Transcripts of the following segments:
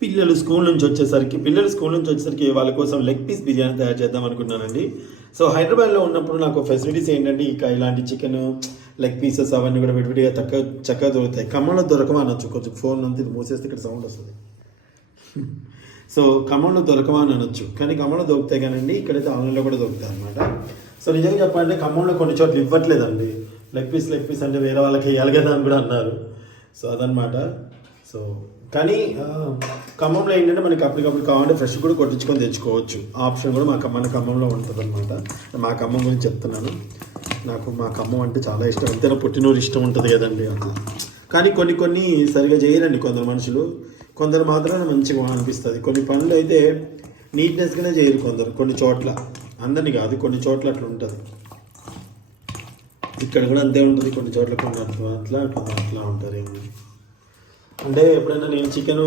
పిల్లలు స్కూల్ నుంచి వచ్చేసరికి వాళ్ళ కోసం లెగ్ పీస్ బిర్యానీ తయారు చేద్దాం అనుకున్నానండి. సో హైదరాబాద్లో ఉన్నప్పుడు నాకు ఫెసిలిటీస్ ఏంటంటే ఇలాంటి చికెన్ లెగ్ పీసెస్ అవన్నీ కూడా విడివిడిగా చక్కగా దొరుకుతాయి. ఖమ్మంలో దొరకమా అనొచ్చు, కొంచెం ఫోన్ నుంచి మూసేస్తే ఇక్కడ సౌండ్ వస్తుంది. సో ఖమ్మంలో దొరకమా అని అనొచ్చు, కానీ ఖమ్మంలో దొరుకుతాయి కానండి, ఇక్కడైతే ఆన్లైన్లో కూడా దొరుకుతాయి అనమాట. సో నిజంగా చెప్పాలంటే ఖమ్మంలో కొన్ని చోట్ల ఇవ్వట్లేదండి లెగ్ పీస్ అంటే వేరే వాళ్ళకి వేయాలి కదా అని కూడా అన్నారు. సో అదనమాట. సో కానీ ఖమ్మంలో ఏంటంటే మనకి అప్పటికప్పుడు కావాలంటే ఫ్రెష్ కూడా కొట్టించుకొని తెచ్చుకోవచ్చు. ఆప్షన్ కూడా మన ఖమ్మంలో ఉంటుంది అనమాట. మా ఖమ్మం గురించి చెప్తున్నాను. నాకు మా ఖమ్మం అంటే చాలా ఇష్టం. ఎంతైనా పుట్టినూరు ఇష్టం ఉంటుంది కదండి అట్లా. కానీ కొన్ని సరిగా చేయరండి కొందరు మనుషులు, కొందరు మాత్రమే మంచిగా అనిపిస్తుంది. కొన్ని పనులు అయితే నీట్నెస్గానే చేయరు కొందరు, కొన్ని చోట్ల. అందరినీ కాదు, కొన్ని చోట్ల అట్లా ఉంటుంది. ఇక్కడ కూడా అంతే ఉంటుంది, కొన్ని చోట్ల కొన్ని అట్లా ఉంటారు. అంటే ఎప్పుడైనా నేను చికెన్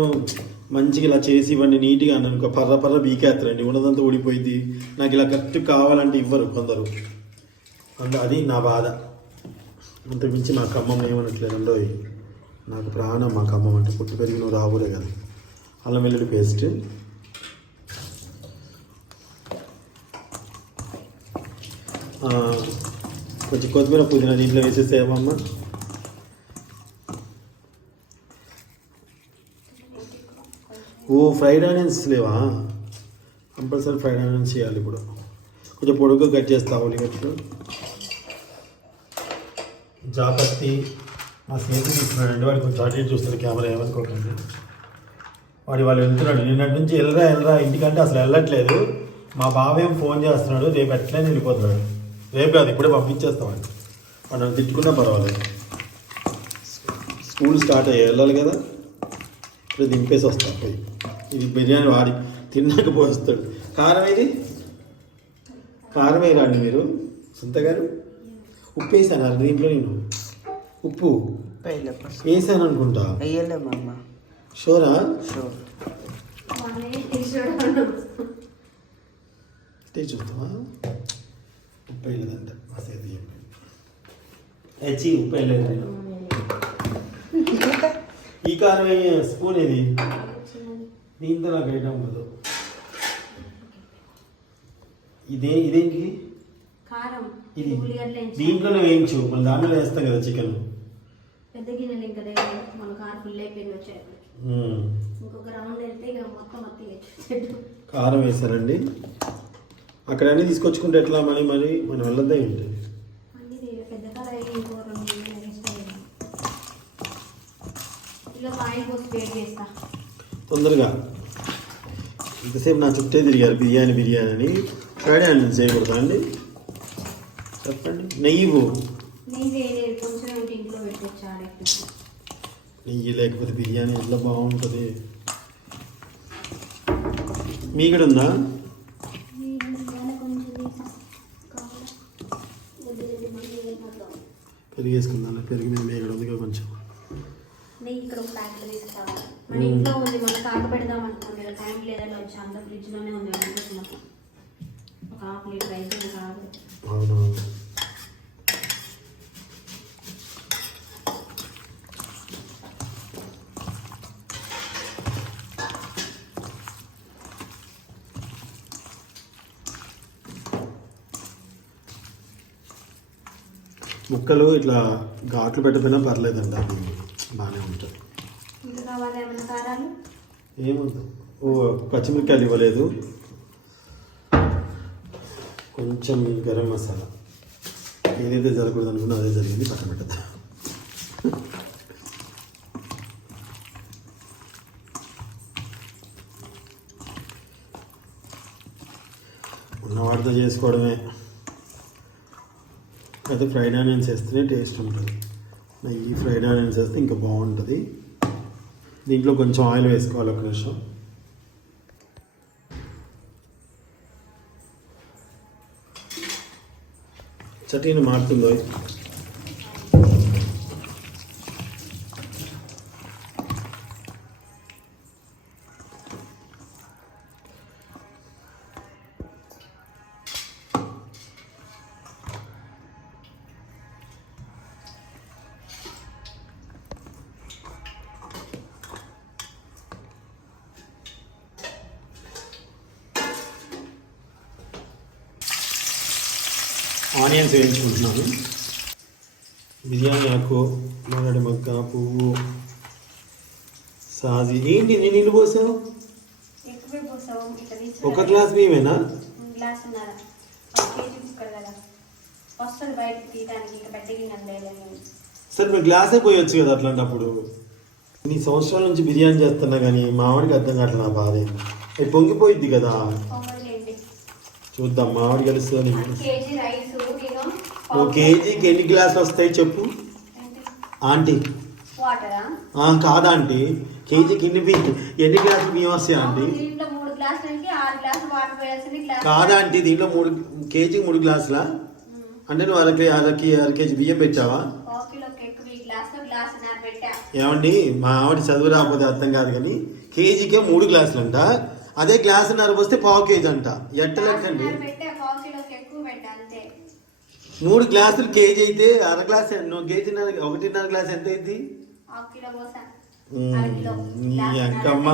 మంచిగా ఇలా చేసి ఇవ్వండి నీట్గా అనుకో, పర్ర బీకేస్తారండి, ఉన్నదంతా ఊడిపోయింది. నాకు ఇలా కరెక్ట్ కావాలంటే ఇవ్వరు కొందరు. అంటే అది నా బాధ. అంతకుమించి మా ఖమ్మం ఏమనట్లేదండో, నాకు ప్రాణం మా ఖమ్మం అంటే. పుట్టి పెరిగిన రావులే కదా. అల్లం వెల్లుల్లి పేస్ట్, కొంచెం కొత్తిమీర పుదీనా దీంట్లో వేసేసేమమ్మా. ఫ్రైడ్ ఆనియన్స్ లేవా? కంపల్సరీ ఫ్రైడ్ ఆనియన్స్ చేయాలి. ఇప్పుడు కొంచెం పొడుగు కట్ చేస్తావు ఉల్లిగడ్డలు. జాపత్తి మా స్నేహితుడు తీసుకున్నాడండి, వాడికి కొంచెం అటు ఇటు చూస్తాడు కెమెరా, ఏమనుకోకండి. వాళ్ళు వెళ్తున్నాడు నిన్నటి నుంచి, వెళ్ళరా ఇంటికంటే అసలు వెళ్ళట్లేదు. మా బావేం ఫోన్ చేస్తున్నాడు, రేపు ఎట్లనే వెళ్ళిపోతున్నాడు. రేపు కాదు, ఇప్పుడే పంపించేస్తామండి. మనం తిట్టుకున్నా పర్వాలేదు. స్కూల్ స్టార్ట్ అయ్యి వెళ్ళాలి కదా, ఇప్పుడు దింపేసి వస్తాం పోయి. ఇది బిర్యానీ వాడి తిన్నాక పోస్తాడు. కారం వేయరాండి మీరు సుంత గారు? ఉప్పు వేసాను దీంట్లో, నేను ఉప్పు వేసాను అనుకుంటా. షోరా? చూస్తావా? ఉప్పు వేయలేదంట ఉప్పు వేయలేదు. ఈ కారం స్పూన్ ఇది, దీంతో నాకు ఐటమ్ ఉండదు. ఇదేంటి ఇది? దీంట్లోనే వేయించు, మళ్ళీ దాంట్లో వేస్తాం కదా చికెన్. కారం వేస్తారండి అక్కడ. అన్నీ తీసుకొచ్చుకుంటే ఎట్లా మరి మనం వెళ్ళద్దా ఏంటి? తొందరగా ఇంతసేపు నా చుట్టే తిరిగారు బిర్యానీ అని. ఫ్రైడ్ ఆనియన్స్ చేయకూడదా అండి? చెప్పండి. నెయ్యి లేకపోతే బిర్యానీ ఎట్లా బాగుంటుంది? మీగడ ఉందా? పెరుగు వేసుకుందా? పెరుగు మీద మీగడ ఉంది కొంచెం. అవునవును. ముక్కలు ఇట్లా ఘాట్లు పెట్టకపోయినా పర్లేదండి, అది బాగానే ఉంటుంది. ఏముంది? పచ్చిమిరకాయలు ఇవ్వలేదు, కొంచెం గరం మసాలా. ఏదైతే జరగకూడదు అనుకున్నా అదే జరిగింది, పక్కన పెట్టద్దు. ఉన్నవాడితో చేసుకోవడమే. అయితే ఫ్రైడ్ ఆనియన్స్ వేస్తేనే టేస్ట్ ఉంటుంది. ఈ ఫ్రైడ్ ఆనియన్స్ వేస్తే ఇంకా బాగుంటుంది. దీంట్లో కొంచెం ఆయిల్ వేసుకోవాలి, ఒక నిమిషం. చట్నీ మారుతుందో? ఆనియన్స్ వేయించుకుంటున్నాను. బిర్యానీ ఆకు, మరడి మొగ్గ, పువ్వు, సాజి. ఏంటి నేను నీళ్ళు పోసావు? ఒక గ్లాస్ బియ్యమేనా? సరే మీరు గ్లాసే పోయొచ్చు కదా అట్లాంటప్పుడు. నీ సంవత్సరాల నుంచి బిర్యానీ చేస్తున్నా కానీ మామిడికి అర్థం కావట్లేదు నా బాధ. అది పొంగిపోయిద్ది కదా. చూద్దాం మామిడి కలుస్తుంది. ఓ కేజీకి ఎన్ని గ్లాసులు వస్తాయి చెప్పు ఆంటీ? కాదా ఆంటీ, కేజీకి ఎన్ని గ్లాసులు బియ్యం వస్తాయి ఆంటీ? కాదా ఆంటీ, దీంట్లో 3 కేజీకి 3 గ్లాసులా? అంటే నువ్వు అర కేజీ బియ్యం పెట్టావా? ఏమండి మా ఆవిడ చదువు రాకపోతే అర్థం కాదు కానీ కేజీకే 3 గ్లాసులు అంట. అదే గ్లాసున్నర పోస్తే పావు కేజీ అంట. ఎట్ట లెక్కండి? 3 గ్లాసులు కేజీ అయితే అర గ్లాస్ కేజీన్నర 1.5 గ్లాస్ ఎంత అయింది? అక్కమ్మ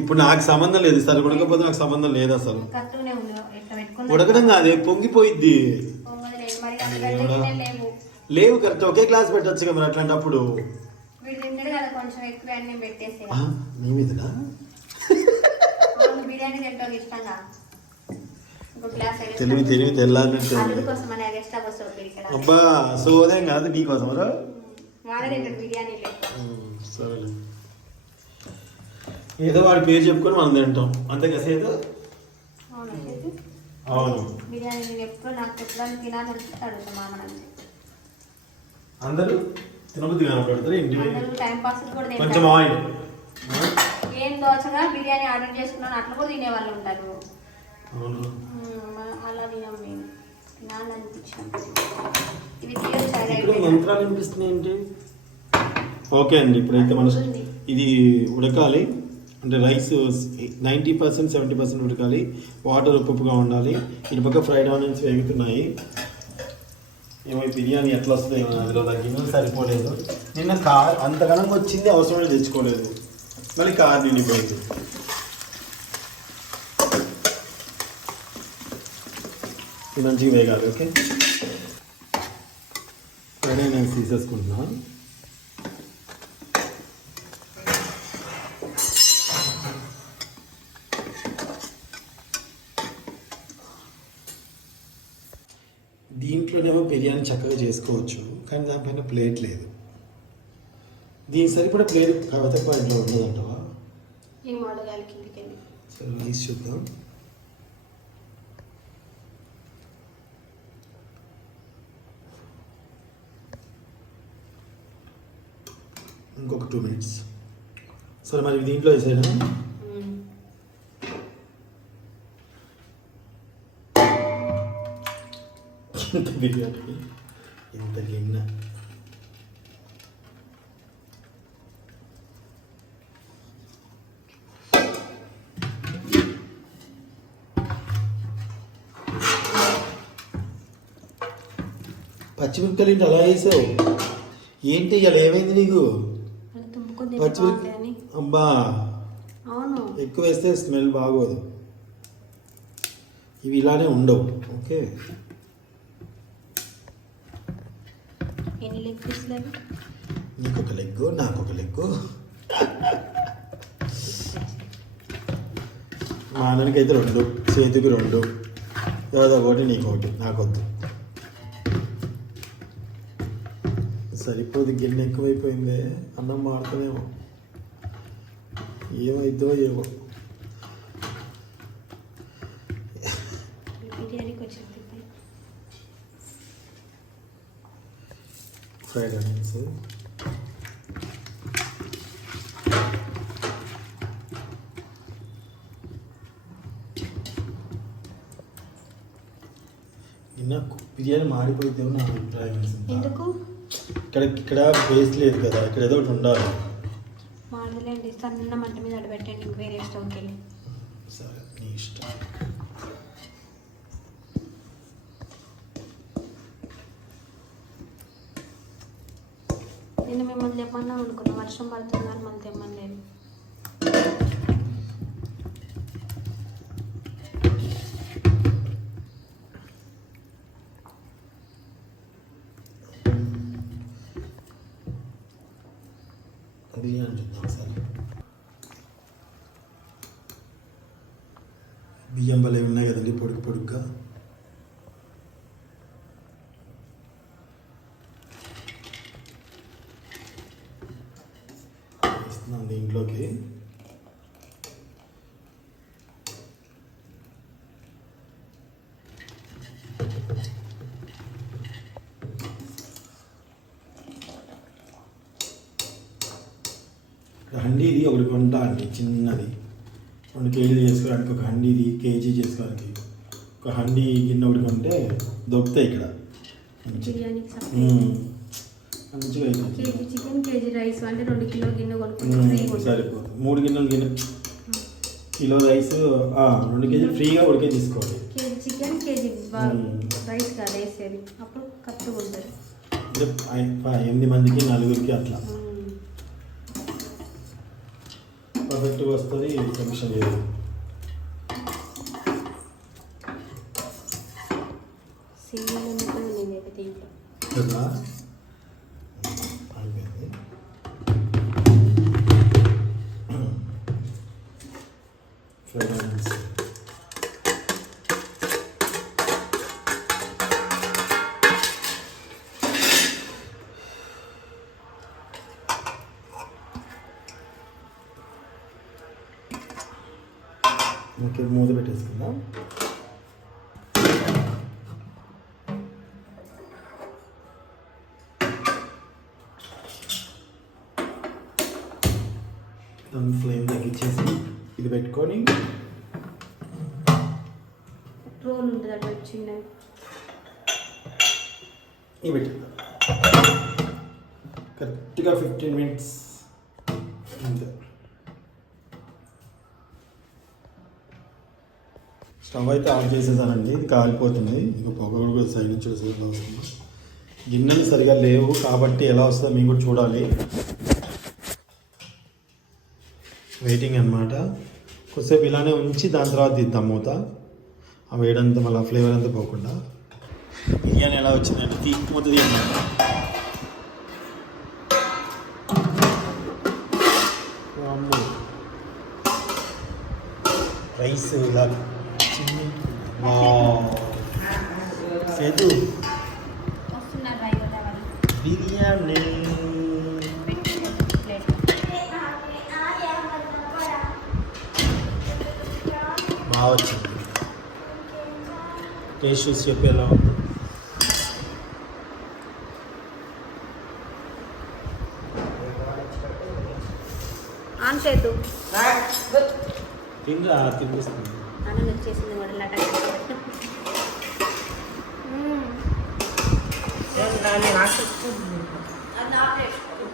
ఇప్పుడు నాకు సంబంధం లేదు సార్, ఉడకపోతే నాకు సంబంధం లేదు అసలు. ఉడకడం కాదే పొంగిపోయిద్ది. లేవు కరెక్ట్, ఒకే గ్లాస్ పెట్టచ్చు కదా మరి అట్లాంటప్పుడు. నీ మీదనా? తెలివి తెల్లారినట్టు. అబ్బా సోదేం కాదు నీకోసం. సరే ఏదో వాడి పేరు చెప్పుకొని మనం తింటాం అంతే కదా ఏదో. అవును అందరూ తినబుద్ధి కనపడతారు. ఇంటి కొంచెం ఆయిల్ ఏం దోచగా బిర్యానీ ఆర్డర్ చేసుకున్నాను అట్లా కూడా తినే వాళ్ళు ఉంటారు. అలా తినాం మేము, తినాలనిపించాం. మంత్రాలు అనిపిస్తున్నాయి ఏంటి? ఓకే అండి, ఇప్పుడైతే మన ఇది ఉడకాలి. అంటే రైస్ 90% 70% ఉడకాలి. వాటర్ ఉప్పుగా ఉండాలి. ఇటు పక్క ఫ్రైడ్ ఆనియన్స్ వేగుతున్నాయి. ఏమో బిర్యానీ ఎట్లా వస్తుంది ఏమో అందులో గిన్నెలు సరిపోలేదు. నిన్న అంతగానం వచ్చింది, అవసరం తెచ్చుకోలేదు. మళ్ళీ కార్ నిండిపోయింది. మంచిగా వేగాలి. ఓకే ఫ్రైడ్ ఆనియన్స్ తీసేసుకుంటున్నా. దీంట్లోనేమో బిర్యానీ చక్కగా చేసుకోవచ్చు, కానీ దానిపైన ప్లేట్ లేదు. దీనికి సరిపడా ప్లేట్ కవిత పాయింట్లో ఉండదంటవా? సరే రైస్ చూద్దాం. ఇంకొక 2 minutes. సరే మరి దీంట్లో వేసేనా? ఇంత బిర్యానీ ఇంత గిన్నె. పచ్చిమిరపకాయలు ఏంటి అలా వేసావు? ఏంటి ఇలా ఏమైంది నీకు? పచ్చిమిరపకాయ అబ్బా ఎక్కువ వేస్తే స్మెల్ బాగోదు. ఇవి ఇలానే ఉండవు. ఓకే నీకు ఒక లెగ్గు నాకు ఒక లెగ్గు. మా అన్నకి అయితే 2, చేతికి 2, ఏదో ఒకటి నీకు ఒకటి, నాకొద్దు. సరిపోదు, గిన్నె ఎక్కువైపోయింది. అన్నం మాడుతున్నామో ఏమైద్దో ఏమో. ఫ్రైడ్ ఆనియన్స్ నిన్న బిర్యానీ మాడిపోయిద్దేమో నా అభిప్రాయం. ఎందుకు? ఇక్కడ బేస్ లేదు కదా, ఇక్కడ ఏదో ఒకటి ఉండాలి. మాడలేండి, సన్న మంట మీద అడబెట్టండి, వేరే స్టవ్కి వెళ్ళి. సరే నీ ఇష్టం. నేను మిమ్మల్ని తెమ్మన్నా అనుకున్నా, వర్షం పడుతుందని మళ్ళీ తెమ్మలేదు. బియ్యం భలే ఉన్నాయి కదండి పొడుగు పొడుగ్గా. వేస్తున్నాను దీంట్లోకి. హండీది ఒకటి కొంటా అండి, చిన్నది 2 కేజీలు చేసుకోవడానికి. ఒక హండీది కేజీ చేసుకోవడానికి ఒక హండీ గిన్నె ఒకటి కొంటే దొరుకుతాయి ఇక్కడ బిర్యానీకి మంచిగా అవుతుంది. కేజీ చికెన్, కేజీ రైస్ అంటే 2 కిలో గిన్నె కొనుక్కుంటే సరిపోతుంది. 3 గిన్నెలు గిన్నె, కిలో రైస్ 2 కేజీలు ఫ్రీగా ఉడికే తీసుకోవాలి. కేజీ చికెన్, కేజీ రైస్ కాదు వేసేది, అప్పుడు కరెక్ట్గా ఉంటుంది. అంటే 8 మందికి 4గురికి అట్లా పర్ఫెక్ట్గా వస్తుంది. టెన్షన్ లేదు. సింగిల్ ఉంటుంది నేనైతే దీంట్లో కదా అయిపోయింది. ఫ్రైడ్స్ ఓకే, మూత పెట్టేసుకుందాం. దాని ఫ్లేమ్ తగ్గించేసి ఇది పెట్టుకొని రోల్ ఉంటుంది అటు చిన్నది ఇది పెట్టుకుందాం. కరెక్ట్గా 15 మినిట్స్ అంతే. స్టవ్ అయితే ఆఫ్ చేసేసానండి, ఇది కాలిపోతుంది. ఇంక పొగ కూడా సైడ్ నుంచి వస్తుంది. గిన్నెలు సరిగా లేవు కాబట్టి ఎలా వస్తుందో మేము కూడా చూడాలి. వెయిటింగ్ అనమాట. కొద్దిసేపు ఇలానే ఉంచి దాని తర్వాత తీద్దాం మూత. ఆ వేడంతా మళ్ళీ ఫ్లేవర్ అంతా పోకుండా. బిర్యానీ ఎలా వచ్చిందంటే మూత తీయమాట. రైస్ ఇలా సేదు వస్తున్నారు రైస్ బిర్యానీ బాగా వచ్చింది. టేస్ట్ చూసి చెప్పి ఎలా ఉంది. ఆన్ చేద్దు తిండ్రా తినిపిస్తుంది. అన్నం వచ్చేసింది వడలాట.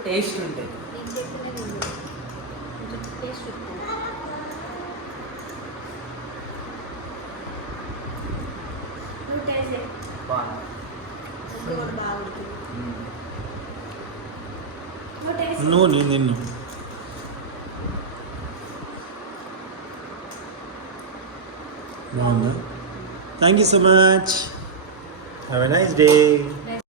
టేస్ట్ ఉంటుంది. టేస్ట్ నువ్వు నేను తిన్ను. బాగుందా? Thank you so much. Have a nice day.